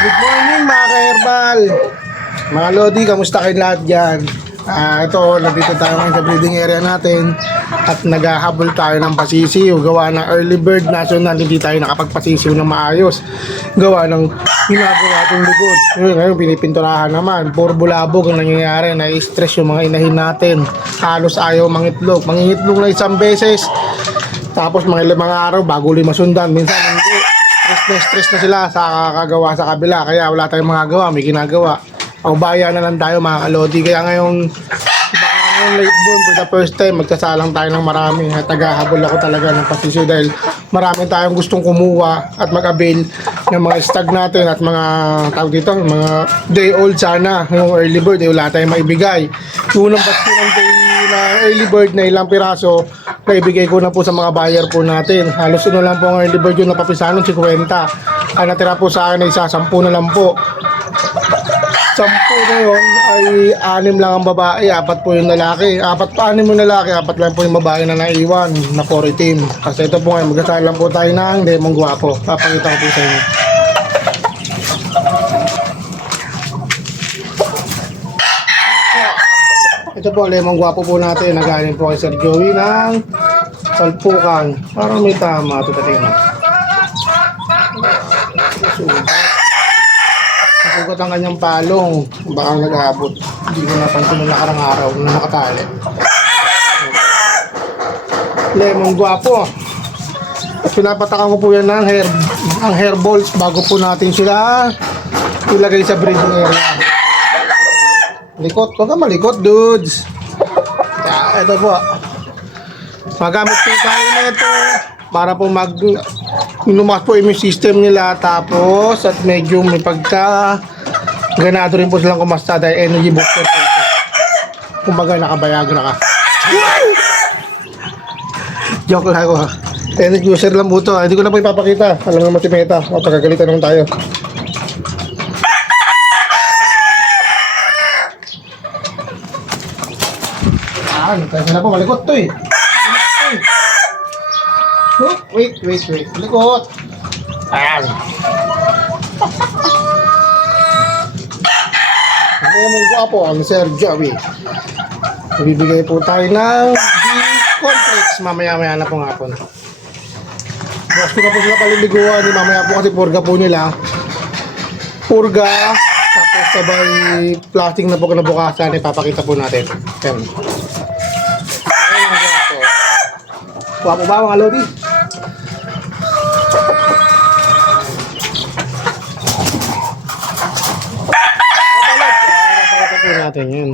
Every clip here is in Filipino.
Good morning mga ka-herbal. Mga Lodi, kamusta kayo lahat dyan? Ito, nandito tayo ngayon sa breeding area natin at naghahabol tayo ng pasisiw. Gawa ng early bird national, hindi tayo nakapagpasisiw ng maayos. Gawa ng ginagawa itong likod. Ngayon, pinipinturahan naman. Puro bulabog ang nangyayari. Na-stress yung mga inahin natin. Halos ayaw mangitlog. Mangingitlog na isang beses. Tapos mga ilang araw bago masundan. Minsan hindi. Stress na sila sa kakagawa sa kabila. Kaya wala tayong magagawa. May ginagawa. O baya na lang tayo mga kalodi. Kaya ngayon, baka ngayon late born for the first time, magkasalang tayo ng marami. At tagahabol ako talaga ng pasisyo dahil marami tayong gustong kumuha at mag-avail ng mga stag natin at mga tawag dito, mga day old sana. Yung early bird, wala tayong maibigay. Unang batch ko ng day na early bird na ilang piraso, naibigay ko na po sa mga buyer po natin. Halos lang po ang early bird yung napapisanon, 50. Ang natira po sa akin ay isa, 10 na lang po. 10 ngayon ay 6 lang ang babae, 4 po yung lalaki. 6 yung lalaki, 4 lang po yung babae na naiwan na 4 team. Kasi ito po ngayon, magkasal lang po tayo ng Lemon Guapo. Papakita ko po sa inyo. Ito po, Lemon Guapo po natin. Nagaling po kay Sir Joey ng Salpukan. Parang may tama ito tayo. Nasugot ang kanyang palong. Baka nag-aabot. Hindi ko napansin nung nakarang araw na nakatali. Lemon Guapo. Pinapatakan ko po yan ng hair balls bago po natin sila ilagay sa breeding area. Likot. Huwag ka malikot, dudes. Ito po. Magamit po tayo na ito para po lumas po immune system nila, tapos at medyo may pagka ganado rin po silang kumasta dahil energy booster po ito. Kumbaga nakabayagra ka. Joke lang ako ha. Energy booster lang po ito. Hindi ko na po ipapakita. Alam nga matimeta. Pagkagalitan naman tayo. Kaya na po malikot to eh. Wait. Likot. Ayan. Lemon Guapo ang Sir Joey. Bibigay po tayo ng D-complex mamaya-maya na pong hapon. Bukas ko na po sila paliliguan. Mamaya po kasi purga po nila. Purga. Tapos sabay plastic na po kinabukasan. Ipapakita po natin. Ayan. Guwapo ba mga lodi? Napakita po natin yun.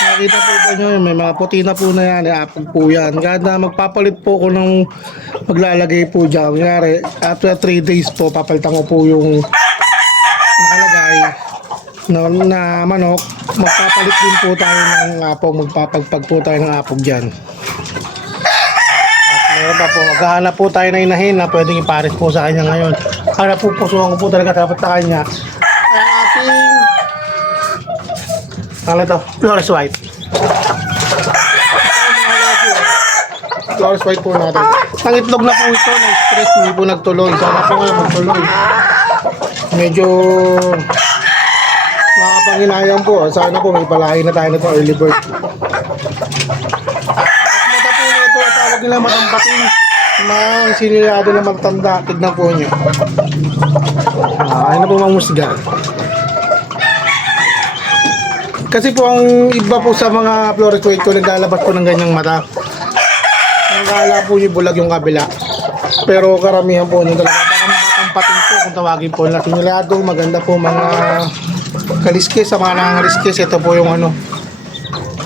Nakita po ba nyo yun? May mga puti na po na yan. Apog po yan. Kada magpapalit po ko ng maglalagay po dyan. Kanyari, after 3 days po, papalitan ko po yung nakalagay na manok. Magpapalit din po tayo ng apog, magpapagpag po tayo ng apog dyan. At meron pa po, maghahanap po tayo na inahin na pwedeng ipares po sa kanya ngayon. Hanap po, pusuhan ko po talaga dapat sa kanya ang ating ano ito? Flores White. Flores White po natin. Ang itlog na po ito, na-stress, hindi po nagtuloy. Sana po ngayon magtuloy. Medyo nakapanghinayang po. Sana po may palahin na tayo nito early bird. At mata po nito, tawag nila matampating. Mga sinilado na matanda. Tignan po nyo. Ayun na po mamusga. Kasi po ang iba po sa mga Flores White ko, naglalabas po ng ganyang mata. Ang kala po yung bulag yung kabila. Pero karamihan po nyo talaga. Parang matampating po kung tawagin po na sinilado. Maganda po mga kaliskis, sa mga nangangaliskis, ito po yung ano,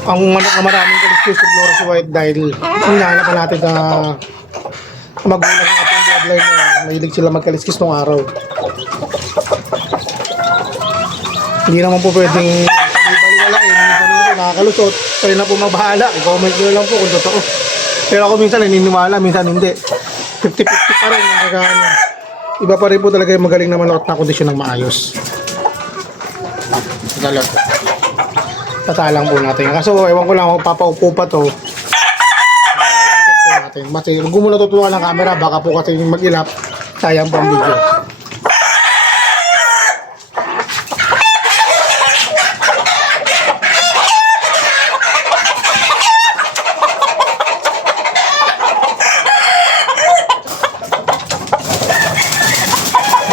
ang manok na maraming kaliskis sa Flores White dahil hinahanap pa natin na magulang ng ating bloodline na yan. Mahilig sila magkaliskis nung araw. Hindi naman po pwedeng baliwalain, minsan po nakakalusot, kayo na po magbahala, i-comment nyo lang po kung totoo. Pero ako minsan naniniwala, minsan hindi. 50-50 pa rin ang kakaano. Iba pa rin po talaga yung magaling na manok na kondisyon ng maayos. Galot. Tatalang po natin. Kaso ewan ko lang kung papaupo pa to. natin. Kasi huwag mo natutuwa ng camera, baka po kasi mag-ilap, sayang po ang video.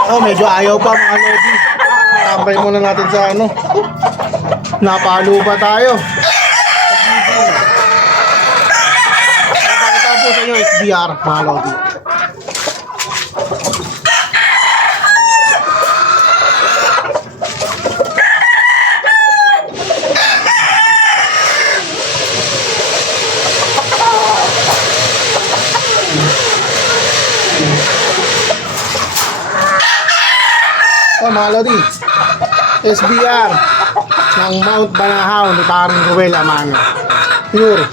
Ako, medyo ayaw pa mga lodi. Tambay muna natin sa ano. Napalo pa tayo. Napakita po sa inyo, SBR, mga lodi. So mga lodi, SBR ng Mount Banahaw ni Paring Ruel Amano. Pure.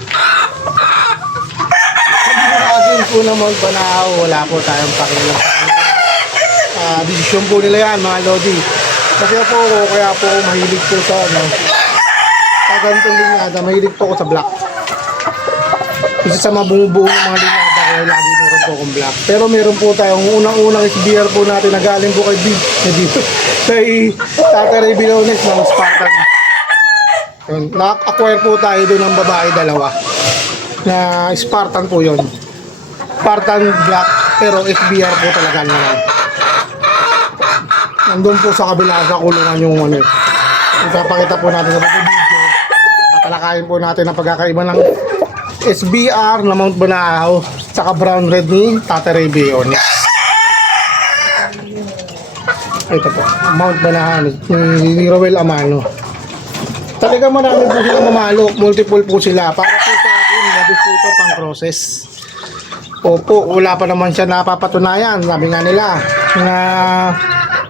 Sabi po ng Mount Banahaw, wala po tayong pakialam sa kanila. Desisyon po nila yan mga lodi. Kasi po kaya po mahilig po sa ano, sa ganitong linyada, mahilig po ako sa black. Isa sa mabumubuo ng mga linyada kaya lagi meron po akong black. Pero meron po tayong unang-unang SBR po natin na galing po kay kay Tatay Bilones ng Spartan. Na-acquire po tayo doon ng babae dalawa na Spartan po yon. Spartan black pero SBR po talaga naman. Nandun po sa kabila sa kulungan yung ano. Ipapakita po natin sa video. Tatalakayin po natin ang pagkakaiba ng SBR na Mount Banahaw saka brown red ni Tatay Bilones. Ito po, Mount Banahaw ni Ruel Amano. Talaga marami po sila mamalo, multiple po sila. Para po sa akin, labis po ito pang crosses. Opo, wala pa naman siya napapatunayan. Sabi nga nila na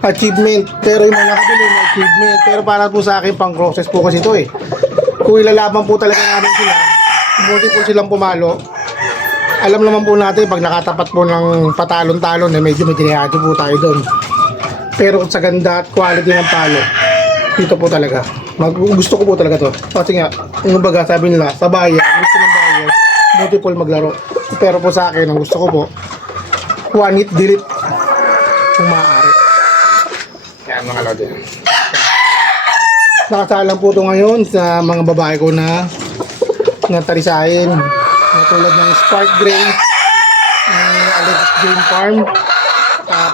achievement. Pero yung mga nakabili na achievement. Pero para po sa akin, pang crosses po kasi ito eh. Kung ilalaban po talaga namin sila, multiple silang pumalo. Alam naman po natin, pag nakatapat po ng patalon-talon, eh, medyo may tinihado po tayo doon. Pero sa ganda at quality ng palo, dito po talaga. Gusto ko po talaga to. Kasi nga, yung baga sabi nila, sa bayan, gusto ng bayan, multiple maglaro. Pero po sa akin, ang gusto ko po, one hit delete kung maaari. Yan mga lodi. Nakasalang po ito ngayon sa mga babae ko na natarisahin. Tulad ng Spark Gray, Alex Game Farm,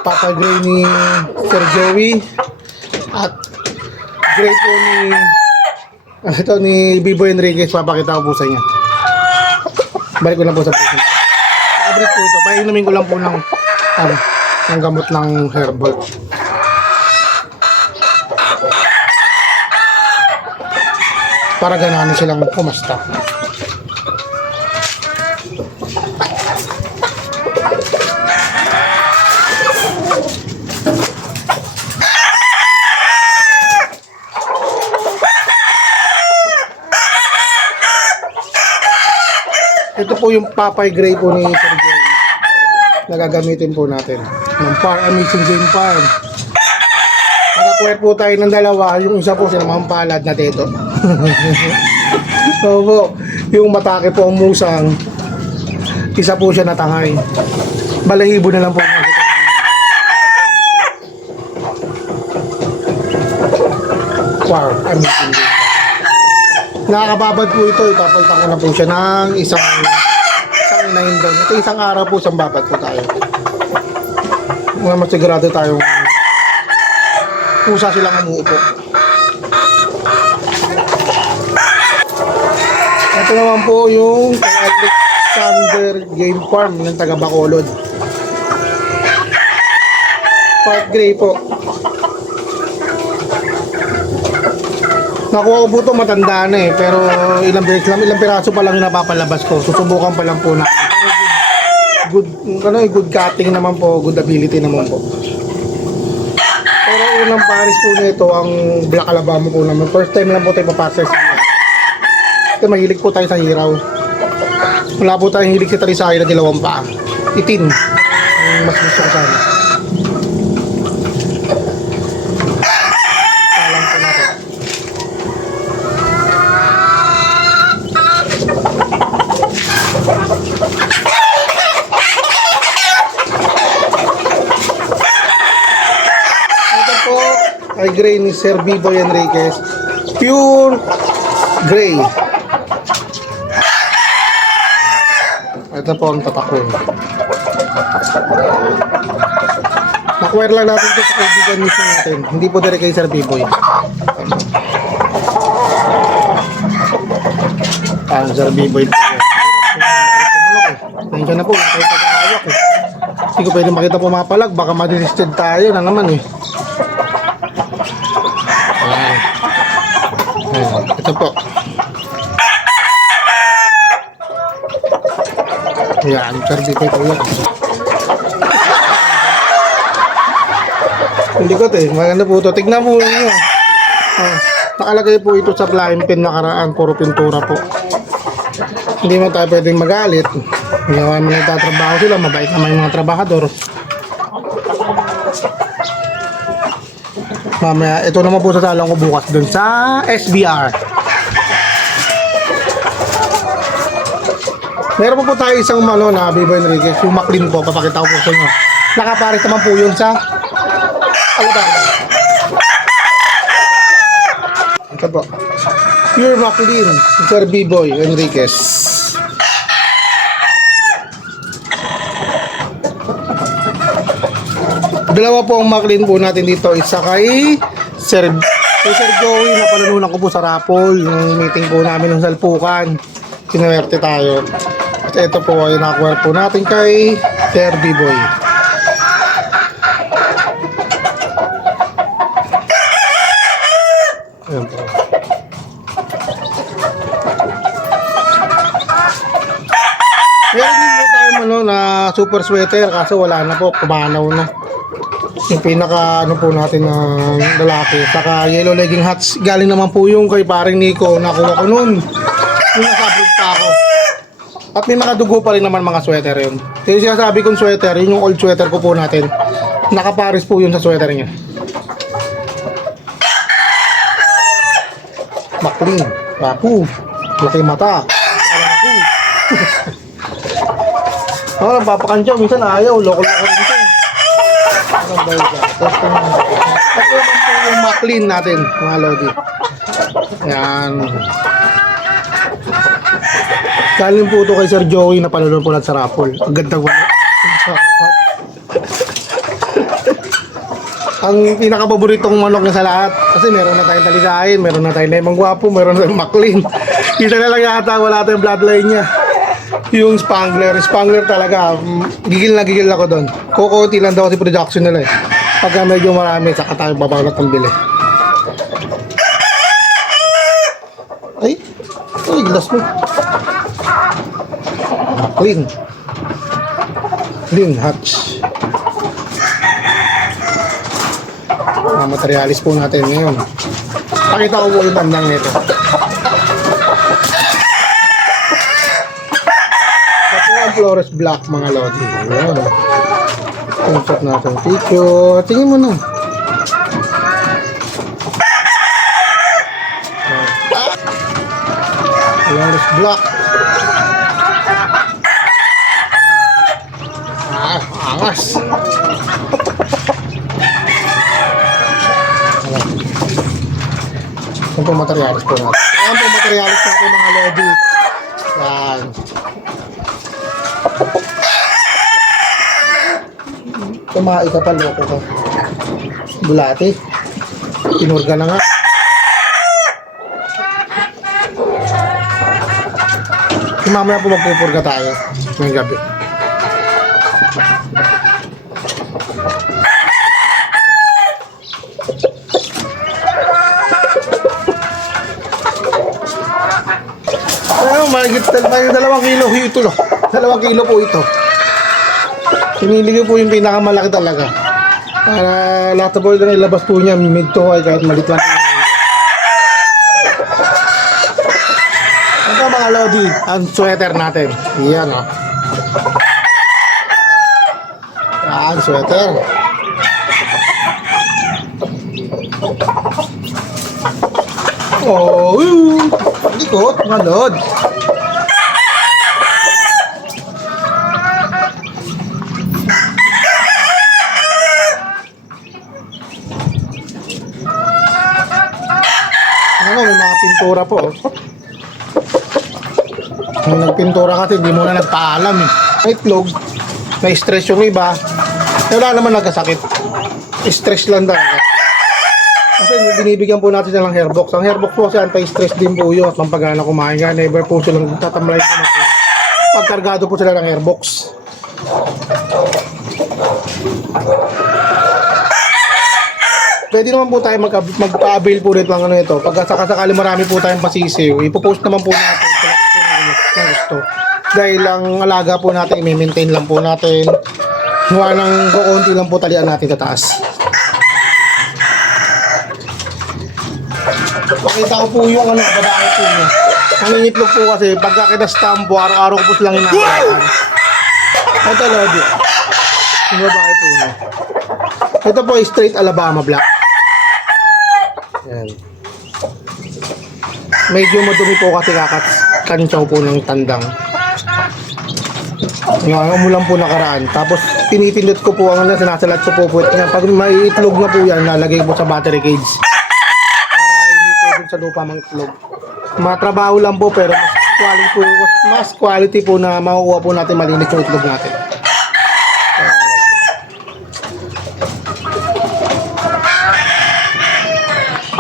Papa Gray ni Sir Joey, at Gray po ni Bibo Enriquez. Papakita ko po sa inyo. Balik ko lang po sa puso. Abrit po ito. Painumin ko lang po ng gamot ng herbal. Para ganahan silang kumasta. Ito po yung Papay Gray po ni Sir Joey na gagamitin po natin ng Amazing Game Farm. Nakakuha po tayo ng dalawa. Yung isa po sinamang palad na teto. So po, yung matake po ang musang, isa po siya natangay. Balahibo na lang po nakita. Wow, amazing game. Nakakababad po ito, ipapalitan ko na po siya ng isang 9 down. Ito isang araw po, isang babad po tayo. Mga masigurado tayong pusa silang umuupo. Ito naman po yung Alexander Game Farm ng taga Bacolod. Park Gray po. Nakuha ko po ito, matanda na eh. Pero ilang piraso pa lang yung napapalabas ko. Susubukan pa lang po na. Good cutting naman po, good ability naman po. Pero unang pares po nito, ang Black Alabama po naman. First time lang po tayo papasa sa inyo. Ito, mahilig po tayo sa hiraw. Wala po tayong hilig sa talisayo na dilawang paa. Itim. Mas gusto ko sana. Ay gray ni Sir Biboy Enriquez. Pure gray. Ito po ang tatakon. Nakware lang natin ito sa kaibigan mismo natin. Hindi po direct kay Sir Biboy. Sir Biboy po yan. Nandiyan na po, kayo pag-aawak eh. Hindi ko pwede makita pumapalag, baka ma-delisted tayo na naman eh. Ayan. Ayan. Ito po. Ayan, Sir Biboy po yan. Hindi ko ito eh, maganda po ito. Tignan mo nyo. Nakalagay po ito sa flying pin nakaraan, puro pintura po. Hindi mo tayo pwedeng magalit. Gawa mo nagtatrabaho sila, mabait naman yung mga trabahador. Mamaya, ito naman po sa salon ko bukas dun sa SBR. Meron po tayo isang na Biboy Enriquez, yung McLean po, papakita ko po sa inyo. Nakapares naman po yun sa Alabama. Ito po. Pure McLean, Sir Biboy Enriquez. Dalawa po ang McLean po natin dito. Isa kay Sir Joey, napanalunan ko po sa Rapol. Yung meeting po namin ng Salpukan. Sinuwerte tayo. At ito po ay nakakware po natin kay Sir Biboy. Ayan po. Meron din po tayo na super sweater kaso wala na po, pumanaw na. Yung pinaka po natin na lalaki. Saka yellow legging hats. Galing naman po yung kay paring Nico. Nakuha ko nun. Yung nasa-abroad pa ako. At may mga dugo pa rin naman mga sweater yun. Yung sinasabi kong sweater, yun yung old sweater ko po natin. Nakaparis po yun sa sweater niya. McLean. Rapu. Laki mata. Alam ako. Napapakansya. Minsan ayaw. Loko-loko rin ito. Tapos naman po yung McLean natin, mga Lodi. Yan. Galing po ito kay Sir Joey na panulong po natin sa Rapol. Ang ganda wala. Ang pinakapaboritong manok niya sa lahat. Kasi meron na tayong talisahin, meron na tayong Nemang Gwapo, meron na tayong McLean. Kita na lang yata, wala tayong bloodline niya. Yung Spangler talaga, gigil na gigil ako doon. Kukunti lang daw kasi production nila eh. Pagka medyo marami, saka tayo babalot ang bili. Ay, glass mo. Clean hatch. Materialis po natin ngayon. Pakita ko po yung bandang nito. Ito ang Flores Black mga Lodi. Ayan. Screenshot natin picture. Tingin mo na. Flores Black. Angas. Yan po materialis po natin. Yan po materialis natin mga Lodi. Yan. Kumain ka pa, loko ka. Bulati. Pinurga na nga. Mamaya po magpupurga tayo ngayong gabi. Mahigit 2 kilo ito. 2 kilo po ito. Pinili ko po yung pinakamalaki talaga. Para lahat po na ilabas po niya mid to high kahit malit lang. Ito mga Lodi, ang sweater natin. Yan o. Yan, sweater. Oh, likot mga Lodi. nagpintura po. Yung nagpintura kasi hindi muna nagpaalam eh. Itlog, na-stress yung iba. Wala naman nagkasakit. Stress lang talaga. Kasi binibigyan po natin ng hairbox. Ang hairbox po kasi anti-stress din po yun at pampagana kumain ka. Never po silang tatamlay po natin. Pagkargado po sila ng hairbox. Pwede naman po tayo magpa-avail po nito ang ano ito. Pagka sakasakali marami po tayong pasisiw, ipopost naman po natin sa lahat po ng gusto. Dahil ang alaga po natin, i-maintain lang po natin. Huwa ng kukunti lang po talian natin sa taas. Pakita ko po yung ano, babae po niya. Nangingitlog po kasi pagka kinastampo, araw-araw ko po silang inaalagaan. Ito Lodi. Yung babae po niya. Ito po ay straight Alabama black. Yan. Medyo madumi po kasi kakatsaw po ng tandang. Yung umulan po nakaraan. Tapos pinipindot ko po ang sinasalat ko po niya. Pag may itlog na po yan, lalagay po sa battery cage. Para hindi po dun sa lupa mang itlog. Matrabaho lang po pero mas quality po na makukuha po natin malinis yung itlog natin.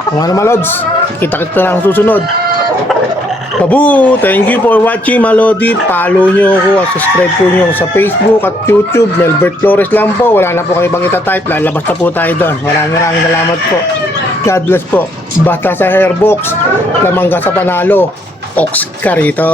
Mga naman Lods, kita-kita lang susunod. Babu, thank you for watching Malodi. Follow nyo ako at subscribe po nyo sa Facebook at YouTube. Melbert Flores lang po. Wala na po kayo bang itatype. Lalabas na po tayo doon. Maraming salamat po. God bless po. Basta sa hairbox, lamang ka sa panalo. Ox ka rito.